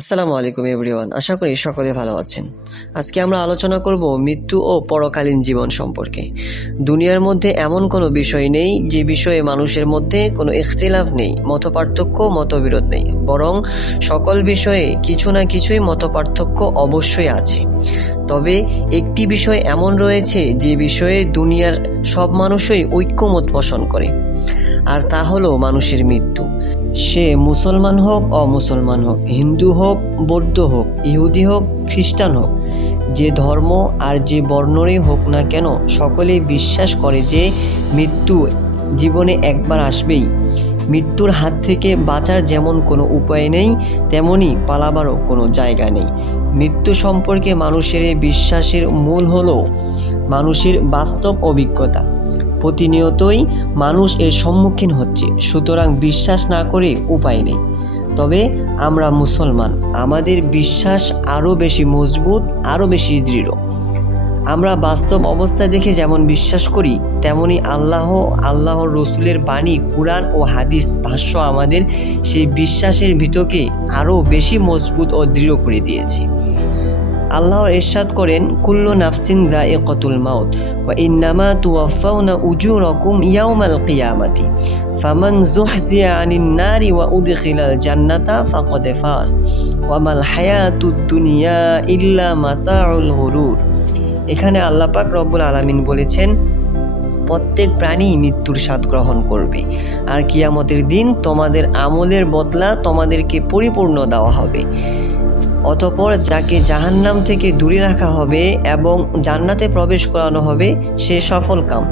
আসসালামু আলাইকুম এভরিওয়ান, আশা করি সকলে ভালো আছেন। আজকে আমরা আলোচনা করব মৃত্যু ও পরকালীন জীবন সম্পর্কে। দুনিয়ার মধ্যে এমন কোনো বিষয় নেই যে বিষয়ে মানুষের মধ্যে কোনো ইখতিলাফ নেই, মতপার্থক্য মতবিরোধ নেই, বরং সকল বিষয়ে কিছু না কিছুই মতপার্থক্য অবশ্যই আছে। তবে একটি বিষয় এমন রয়েছে যে বিষয়ে দুনিয়ার সব মানুষই ঐক্যমত পোষণ করে, আর তা হলো মানুষের মৃত্যু। সে মুসলমান হোক, অমুসলমান হোক, হিন্দু হোক, বৌদ্ধ হোক, ইহুদি হোক, খ্রিস্টান হোক, যে ধর্ম আর যে বর্ণরই হোক না কেন, সকলেই বিশ্বাস করে যে মৃত্যু জীবনে একবার আসবেই। মৃত্যুর হাত থেকে বাঁচার যেমন কোনো উপায় নেই, তেমনি পালাবারও কোনো জায়গা নেই। মৃত্যু সম্পর্কে মানুষের এই বিশ্বাসের মূল হলো মানুষের বাস্তব অভিজ্ঞতা। প্রতিনিয়তই মানুষ এর সম্মুখীন হচ্ছে, সুতরাং বিশ্বাস না করে উপায় নেই। তবে আমরা মুসলমান, আমাদের বিশ্বাস আরও বেশি মজবুত, আরও বেশি দৃঢ়। আমরা বাস্তব অবস্থা দেখে যেমন বিশ্বাস করি, তেমনি আল্লাহর রসুলের বাণী, কুরআন ও হাদিস ভাষ্য আমাদের সেই বিশ্বাসের ভিতকে আরও বেশি মজবুত ও দৃঢ় করে দিয়েছে। আল্লাহ ইরশাদ করেন, কুল্লু নাফসিন যায়িকাতুল মাউত ওয়া ইন্নামা তুওয়াফাউনা উজুরাকুম ইয়াওমাল কিয়ামাতি ফামান যুহজিয়া আনিন নারি ওয়া উদখিলাল জান্নাতা ফাকাদ ফাজ ওয়া মাল হায়াতুদ দুনিয়া ইল্লা মাতাউল গুরুর। এখানে আল্লাহ পাক রব্বুল আলামিন বলেছেন, প্রত্যেক প্রাণী মৃত্যুর স্বাদ গ্রহণ করবে, আর কিয়ামতের দিন তোমাদের আমলের বদলা তোমাদেরকে পরিপূর্ণ দেওয়া হবে। অতঃপর যাকে জাহান্নাম থেকে দূরে রাখা হবে এবং জান্নাতে প্রবেশ করানো হবে, সে সফল কাম।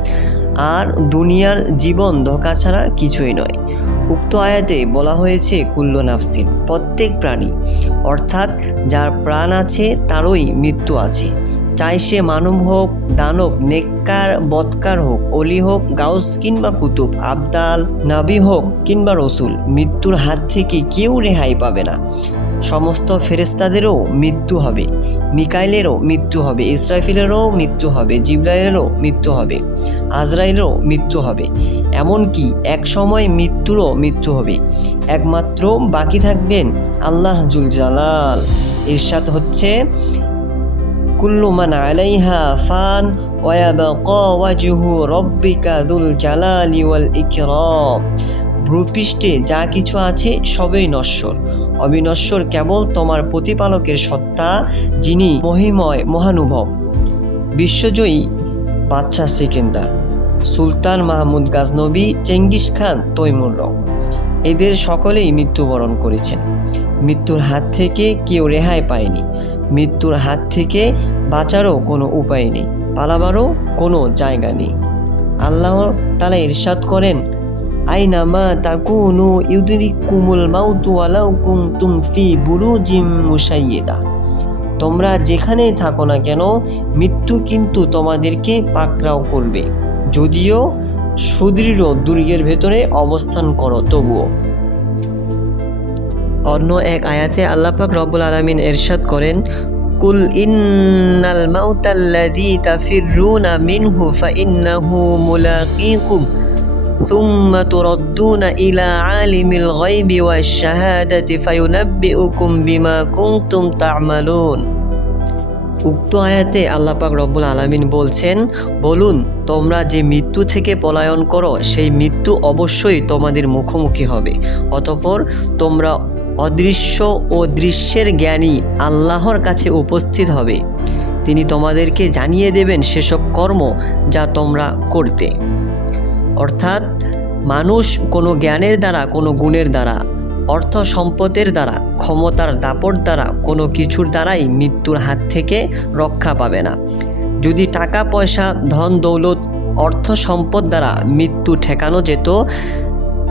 আর দুনিয়ার জীবন ধোঁকা ছাড়া কিছুই নয়। উক্ত আয়াতে বলা হয়েছে কুল্লু নাফসিন, প্রত্যেক প্রাণী, অর্থাৎ যার প্রাণ আছে তারই মৃত্যু আছে। চাই সে মানব হোক, দানব, নেককার, বদকার হোক, অলি হোক, গাউস কিংবা কুতুব, আবদাল, নাবি হোক কিংবা রসুল, মৃত্যুর হাত থেকে কেউ রেহাই পাবে না। সমস্ত ফেরেশতাদেরও মৃত্যু হবে, মিকাইলেরও মৃত্যু হবে, ইসরাফিলেরও মৃত্যু হবে, জিবরাইলেরও মৃত্যু হবে, আজরাইলেরও মৃত্যু হবে। এমনকি এক সময় মৃত্যুরও মৃত্যু হবে। একমাত্র বাকি থাকবেন আল্লাহ জুল জালাল। ইরশাদ হচ্ছে, কুল্লু মান আলাইহা ফান ওয়া ইয়াবকা ওয়াজহু রাব্বিকা যুল জালালি ওয়াল ইকরাম। ভূপৃষ্ঠে যা কিছু আছে সবই নশ্বর, অবিনশ্বর কেবল তোমার প্রতিপালকের সত্তা, যিনি মহিময়, মহানুভব। বিশ্বজয়ী বাদশাহ সিকান্দার, সুলতান মাহমুদ গাজনবী, চেঙ্গিস খান, তৈমুর, এদের সকলেই মৃত্যুবরণ করেছেন। মৃত্যুর হাত থেকে কেউ রেহাই পায়নি। মৃত্যুর হাত থেকে বাঁচারও কোনো উপায় নেই, পালাবারও কোনো জায়গা নেই। আল্লাহ তাআলা ইরশাদ করেন, আইনামা তাকুনু ইউদরিকুমুল মাউতু ওয়ালাউ কুনতুম ফি বুরুজিম মুশাইয়্যিদা। তোমরা যেখানেই থাকো না কেন, মৃত্যু কিন্তু তোমাদেরকে পাকড়াও করবে, যদিও সুদৃঢ় দুর্গের ভেতরে অবস্থান করো তবুও। অন্য এক আয়াতে আল্লাহ পাক রব্বুল আলামিন ইরশাদ করেন, কুল ইন্নাল মাউতাল্লাযী তাফিররুনা মিনহু ফাইন্নাহু মুলাকীকুম সুম্মা তুরাদ্দুনা ইলা আলিমিল গায়বি ওয়াশ শাহাদাতি ফায়ুনাব্বিউকুম বিমা কুনতুম তা'মালুন। উক্ত আয়াতে আল্লাহ পাক রব্বুল আলামিন বলছেন, বলুন, তোমরা যে মৃত্যু থেকে পলায়ন করো, সেই মৃত্যু অবশ্যই তোমাদের মুখোমুখি হবে। অতঃপর তোমরা অদৃশ্য ও দৃশ্যের জ্ঞানী আল্লাহর কাছে উপস্থিত হবে। তিনি তোমাদেরকে জানিয়ে দেবেন সেসব কর্ম যা তোমরা করতে। অর্থাৎ মানুষ কোনো জ্ঞানের দ্বারা, কোনো গুণের দ্বারা, অর্থ সম্পদের দ্বারা, ক্ষমতার দাপট দ্বারা, কোনো কিছুর দ্বারাই মৃত্যুর হাত থেকে রক্ষা পাবে না। যদি টাকা পয়সা, ধন দৌলত, অর্থ সম্পদ দ্বারা মৃত্যু ঠেকানো যেত,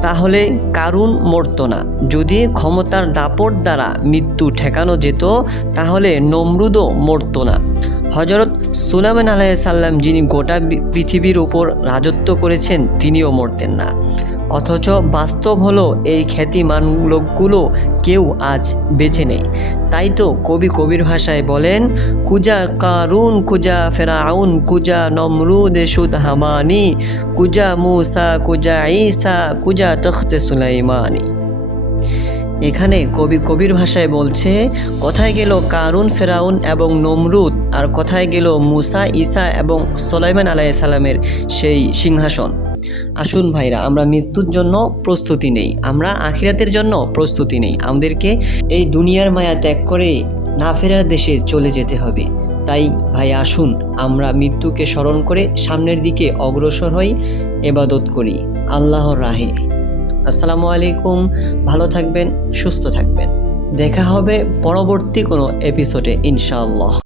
তাহলে কারুন মরত না। যদি ক্ষমতার দাপট দ্বারা মৃত্যু ঠেকানো যেত, তাহলে নমরুদও মরত না। হযরত সুলাইমান আলাইহিস সালাম, যিনি গোটা পৃথিবীর উপর রাজত্ব করেছেন, তিনিও মরতেন না। অথচ বাস্তব হলো এই খ্যাতিমান লোকগুলো কেউ আজ বেঁচে নেই। তাই তো কবি কবির ভাষায় বলেন, কুজা কারুন, কুজা ফেরাউন, কুজা নমরুদ শুদ হামানি, কুজা মুসা, কুজা ঈসা, কুজা তখতে সুলাইমানি। এখানে কবি কবির ভাষায় বলছে, কোথায় গেল কারুন, ফেরাউন এবং নমরুদ, আর কোথায় গেল মুসা, ঈসা এবং সুলাইমান আলাইহিস সালামের সেই সিংহাসন। আসুন ভাইরা, আমরা মৃত্যুর জন্য প্রস্তুতি নেই, আমরা আখিরাতের জন্য প্রস্তুতি নেই। আমাদেরকে এই দুনিয়ার মায়া ত্যাগ করে না ফেরার দেশে চলে যেতে হবে। তাই ভাই আসুন আমরা মৃত্যুকে স্মরণ করে সামনের দিকে অগ্রসর হই, ইবাদত করি আল্লাহর রাহে। আসসালামু আলাইকুম, ভালো থাকবেন, সুস্থ থাকবেন। দেখা হবে পরবর্তী কোনো এপিসোডে ইনশাআল্লাহ।